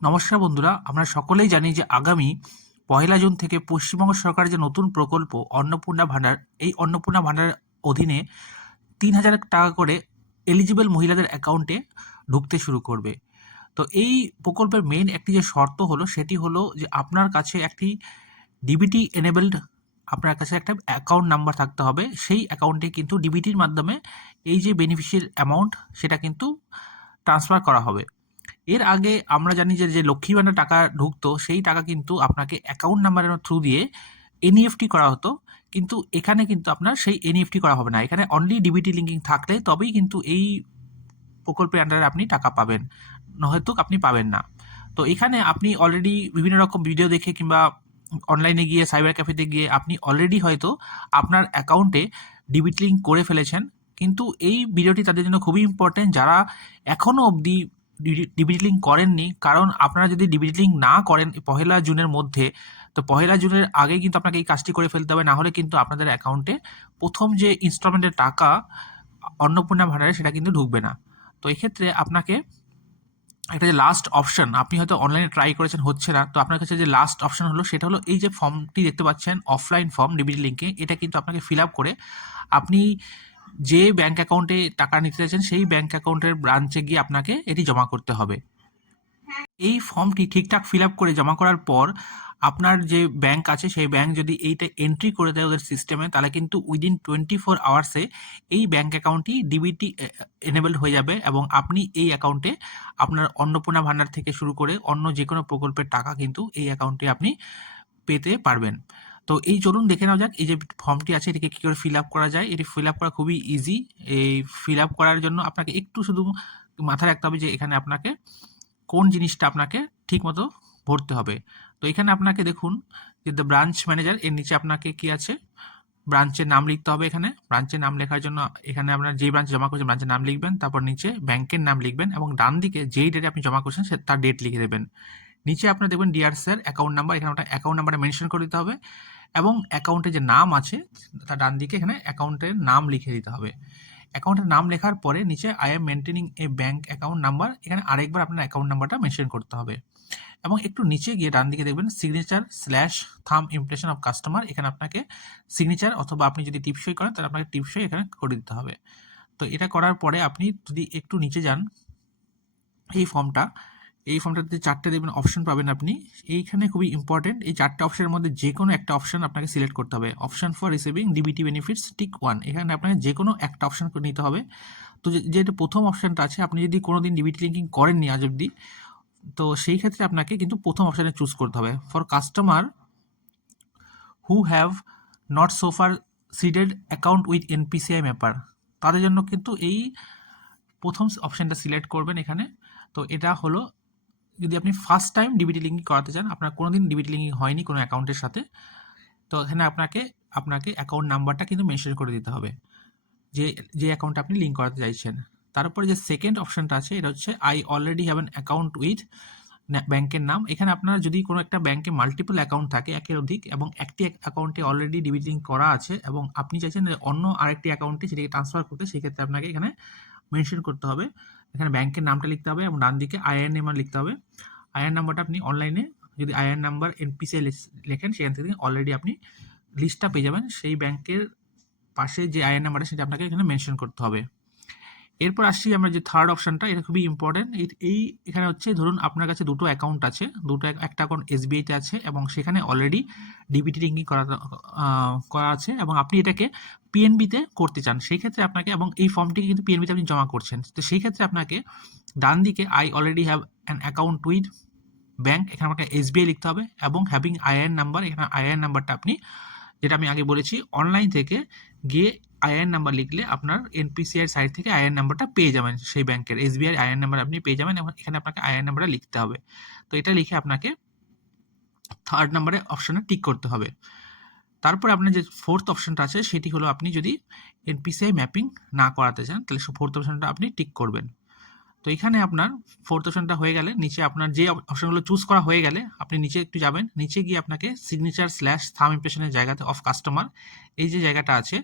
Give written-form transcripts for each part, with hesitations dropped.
নমস্কার বন্ধুরা, আমরা সকলেই জানি যে আগামী ১লা জুন থেকে পশ্চিমবঙ্গ সরকারের যে নতুন প্রকল্প অন্নপূর্ণা ভাণ্ডার, এই অন্নপূর্ণা ভাণ্ডারের অধীনে ৩,০০০ টাকা করে এলিজিবল মহিলাদের অ্যাকাউন্টে ঢুকতে শুরু করবে। তো এই প্রকল্পের মেইন একটি যে শর্ত হলো সেটি হলো যে আপনার কাছে একটি ডিবিটি এনেবলড আপনার কাছে একটা অ্যাকাউন্ট নাম্বার থাকতে হবে। সেই অ্যাকাউন্টে কিন্তু ডিবিটির মাধ্যমে এই যে বেনিফিশিয়ারি অ্যামাউন্ট সেটা কিন্তু ট্রান্সফার করা হবে। এর আগে আমরা জানি যে লক্ষ্মী ভাণ্ডার টাকা ঢুকতো, সেই টাকা কিন্তু আপনাকে অ্যাকাউন্ট নাম্বারের থ্রু দিয়ে এনইএফটি করা হতো। কিন্তু এখানে কিন্তু আপনার সেই এনইএফটি করা হবে না। এখানে অনলি ডিবিটি লিঙ্কিং থাকলে তবেই কিন্তু এই প্রকল্পের আন্ডারে আপনি টাকা পাবেন, নয়তো আপনি পাবেন না। তো এখানে আপনি অলরেডি বিভিন্ন রকম ভিডিও দেখে কিংবা অনলাইনে গিয়ে সাইবার ক্যাফেতে গিয়ে আপনি অলরেডি হয়তো আপনার অ্যাকাউন্টে ডিবিটি লিঙ্ক করে ফেলেছেন। কিন্তু এই ভিডিওটি তাদের জন্য খুবই ইম্পর্টেন্ট যারা এখনও অবধি ডিবিটি লিঙ্ক করেননি। কারণ আপনারা যদি ডিবিটি লিঙ্ক না করেন ১লা জুনের মধ্যে, তো ১লা জুনের আগে কিন্তু আপনাকে এই কাজটি করে ফেলতে হবে, না হলে কিন্তু আপনাদের অ্যাকাউন্টে প্রথম যে ইনস্টলমেন্টের টাকা অন্নপূর্ণা ভাণ্ডারে সেটা কিন্তু ঢুকবে না। তো এক্ষেত্রে আপনাকে একটা যে লাস্ট অপশন, আপনি হয়তো অনলাইনে ট্রাই করেছেন হচ্ছে না, তো আপনার কাছে যে লাস্ট অপশন হলো সেটা হলো এই যে ফর্মটি দেখতে পাচ্ছেন অফলাইন ফর্ম ডিবিটি লিঙ্কে, এটা কিন্তু আপনাকে ফিল আপ করে আপনি যে ব্যাঙ্ক অ্যাকাউন্টে টাকা নিতে চাইছেন সেই ব্যাঙ্ক অ্যাকাউন্টের ব্রাঞ্চে গিয়ে আপনাকে এটি জমা করতে হবে। এই ফর্মটি ঠিকঠাক ফিল আপ করে জমা করার পর আপনার যে ব্যাংক আছে সেই ব্যাংক যদি এইটা এন্ট্রি করে দেয় ওদের সিস্টেমে, তাহলে কিন্তু উইদিন 24 আওয়ার্সে এই ব্যাংক অ্যাকাউন্টটি ডিবিটি এনেবলড হয়ে যাবে এবং আপনি এই অ্যাকাউন্টে আপনার অন্নপূর্ণা ভাণ্ডার থেকে শুরু করে অন্য যে কোনো প্রকল্পের টাকা কিন্তু এই অ্যাকাউন্টে আপনি পেতে পারবেন। তো এই চলুন দেখে নেওয়া যাক এই যে ফর্মটি আছে এটিকে কী করে ফিল আপ করা যায়। এটি ফিল আপ করা খুবই ইজি। এই ফিল আপ করার জন্য আপনাকে একটু শুধু মাথায় রাখতে হবে যে এখানে আপনাকে কোন জিনিসটা আপনাকে ঠিকমতো ভরতে হবে। তো এখানে আপনাকে দেখুন যে দ্য ব্রাঞ্চ ম্যানেজার, এর নিচে আপনাকে কি আছে, ব্রাঞ্চের নাম লিখতে হবে। এখানে ব্রাঞ্চের নাম লেখার জন্য এখানে আপনার যে ব্রাঞ্চে জমা করছেন ব্রাঞ্চের নাম লিখবেন, তারপর নিচে ব্যাংকের নাম লিখবেন এবং ডান দিকে যেই ডেটে আপনি জমা করছেন তার ডেট লিখে দেবেন। নিচে আপনার দেখবেন ডিয়ার স্যার অ্যাকাউন্ট নাম্বার, এখানে আপনার অ্যাকাউন্ট নাম্বারটা মেনশন করে দিতে হবে এবং অ্যাকাউন্টে যে নাম আছে তার ডান দিকে এখানে অ্যাকাউন্টের নাম লিখে দিতে হবে। অ্যাকাউন্টের নাম লেখার পরে নিচে I am maintaining a bank account number, এখানে আরেকবার আপনার অ্যাকাউন্ট নাম্বারটা মেনশন করতে হবে এবং একটু নিচে গিয়ে ডান দিকে দেখবেন সিগনেচার স্ল্যাশ থাম ইমপ্রেশন অফ কাস্টমার, এখানে আপনাকে সিগনেচার অথবা আপনি যদি টিপসই করেন তাহলে আপনাকে টিপসই এখানে করে দিতে হবে। তো এটা করার পরে আপনি যদি একটু নিচে যান এই ফর্মটাতে 4টে দেখবেন অপশন পাবেন আপনি। এইখানে খুবই ইম্পর্টেন্ট, এই 4টে অপশনের মধ্যে যে কোনো একটা অপশন আপনাকে সিলেক্ট করতে হবে। Option for receiving DBT benefits tick 1, এখানে আপনাকে যে কোনো একটা অপশন করে নিতে হবে। তো যেটা প্রথম অপশনটা আছে, আপনি যদি কোনোদিন ডিবিটি লিঙ্কিং করেননি আজ অব্দি, তো সেই ক্ষেত্রে আপনাকে কিন্তু প্রথম অপশানে চুজ করতে হবে। For customer who have not so far seeded account with NPCI mapper, তাদের জন্য কিন্তু এই প্রথম অপশানটা সিলেক্ট করবেন এখানে। তো এটা হলো যদি আপনি ফার্স্ট টাইম ডিবিটি লিঙ্কিং করাতে চান, আপনার কোনোদিন ডিবিটি লিঙ্কিং হয়নি কোনো অ্যাকাউন্টের সাথে, তো এখানে আপনাকে অ্যাকাউন্ট নাম্বারটা কিন্তু মেনশন করে দিতে হবে যে যে অ্যাকাউন্টটা আপনি লিঙ্ক করাতে চাইছেন। তারপরে যে সেকেন্ড অপশনটা আছে এটা হচ্ছে I already have an account with ব্যাংকের নাম। এখানে আপনার যদি কোনো একটা ব্যাংকে মাল্টিপল অ্যাকাউন্ট থাকে একের অধিক এবং একটি অ্যাকাউন্টে অলরেডি ডিবিটি লিঙ্ক করা আছে এবং আপনি চাইছেন যে অন্য আরেকটি অ্যাকাউন্টে সেটাকে ট্রান্সফার করতে, সেক্ষেত্রে আপনাকে এখানে মেনশন করতে হবে। এখানে ব্যাংকের নামটা লিখতে হবে এবং ডান দিকে আইআর নাম্বার লিখতে হবে। আইআর নাম্বারটা আপনি অনলাইনে যদি আইআর নাম্বার এনপিসিআই লেখেন সেখান থেকে অলরেডি আপনি লিস্টটা পেয়ে যাবেন। সেই ব্যাংকের পাশে যে আইআর নাম্বারটা সেটা আপনাকে এখানে মেনশন করতে হবে। এরপর আসছি আমরা যে থার্ড অপশনটা, এটা খুবই ইম্পর্টেন্ট। এখানে হচ্ছে ধরুন আপনার কাছে দুটো অ্যাকাউন্ট আছে, একটা অ্যাকাউন্ট এসবিআইতে আছে এবং সেখানে অলরেডি ডিবিটি লিঙ্কিং করা আছে এবং আপনি এটাকে পিএনবিতে করতে চান, সেই ক্ষেত্রে আপনাকে, এবং এই ফর্মটিকে কিন্তু পিএনবিতে আপনি জমা করছেন, তো সেই ক্ষেত্রে আপনাকে ডান দিকে I already have an account with bank, এখানে আপনাকে এসবিআই লিখতে হবে এবং হ্যাভিং আইআর নাম্বার, এখানে আইআর নাম্বারটা আপনি, যেটা আমি আগে বলেছি, অনলাইন থেকে গিয়ে আইআর নাম্বার লিখলে আপনার এনপিসিআই সাইট থেকে আইআর নাম্বারটা পেয়ে যাবেন, সেই ব্যাংকের এসবিআই আইআর নাম্বার আপনি পেয়ে যাবেন এবং এখানে আপনাকে আইআর নাম্বারটা লিখতে হবে। তো এটা লিখে আপনাকে থার্ড নাম্বারে অপশনে টিক করতে হবে। তারপরে আপনার যে ফোর্থ অপশনটা আছে সেটি হলো আপনি যদি এনপিসিআই ম্যাপিং না করাতে চান তাহলে ফোর্থ অপশনটা আপনি টিক করবেন। তো এখানে আপনার ফোর্থ অপশনটা হয়ে গেলে নিচে আপনার যে অপশনগুলো চুজ করা হয়ে গেলে আপনি নিচে একটু যাবেন, নিচে গিয়ে আপনাকে সিগনেচার স্ল্যাশ থাম ইমপ্রেশনের জায়গাতে অফ কাস্টমার এই যে জায়গাটা আছে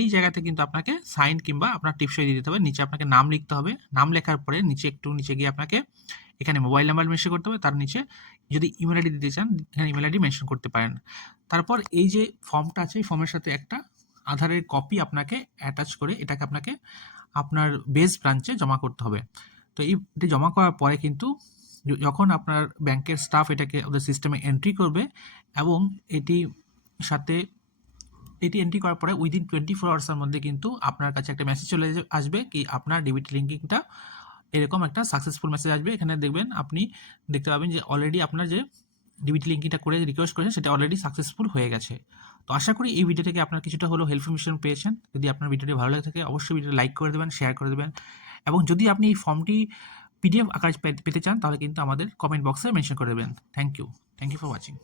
এই জায়গাতে কিন্তু আপনাকে সাইন কিংবা আপনার টিপসই দিয়ে দিতে হবে। নিচে আপনাকে নাম লিখতে হবে, নাম লেখার পরে নিচে একটু নিচে গিয়ে আপনাকে এখানে মোবাইল নাম্বার মেনশন করতে হবে, তার নিচে যদি ইমেল আইডি দিতে চান এখানে ইমেল আইডি মেনশন করতে পারেন। তারপর এই যে ফর্মটা আছে এই ফর্মের সাথে একটা আধারের কপি আপনাকে অ্যাটাচ করে এটাকে আপনাকে আপনার বেস ব্রাঞ্চে জমা করতে হবে। তো এটি জমা করার পরে কিন্তু যখন আপনার ব্যাংকের স্টাফ এটাকে ওদের সিস্টেমে এন্ট্রি করবে এবং এটি এন্ট্রি করার পরে উইদিন 24 আওয়ার্সের মধ্যে কিন্তু আপনার কাছে একটা মেসেজ চলে আসবে কি আপনার ডেবিট লিঙ্কিংটা এরকম একটা সাকসেসফুল মেসেজ আসবে। এখানে দেখবেন আপনি দেখতে পাবেন যে অলরেডি আপনার যে ডেবিট লিঙ্কিংটা করে রিকোয়েস্ট করেছেন সেটা অলরেডি সাকসেসফুল হয়ে গেছে। তো আশা করি এই ভিডিও থেকে আপনার কিছুটা হলেও হেল্প ইনফরমেশন পেয়েছেন। যদি আপনার ভিডিওটি ভালো লাগে থাকে অবশ্যই ভিডিওটি লাইক করে দেবেন, শেয়ার করে দেবেন এবং যদি আপনি এই ফর্মটি পিডিএফ আকারে পেতে চান তাহলে কিন্তু আমাদের কমেন্ট বক্সে মেনশন করে দেবেন। Thank you for watching.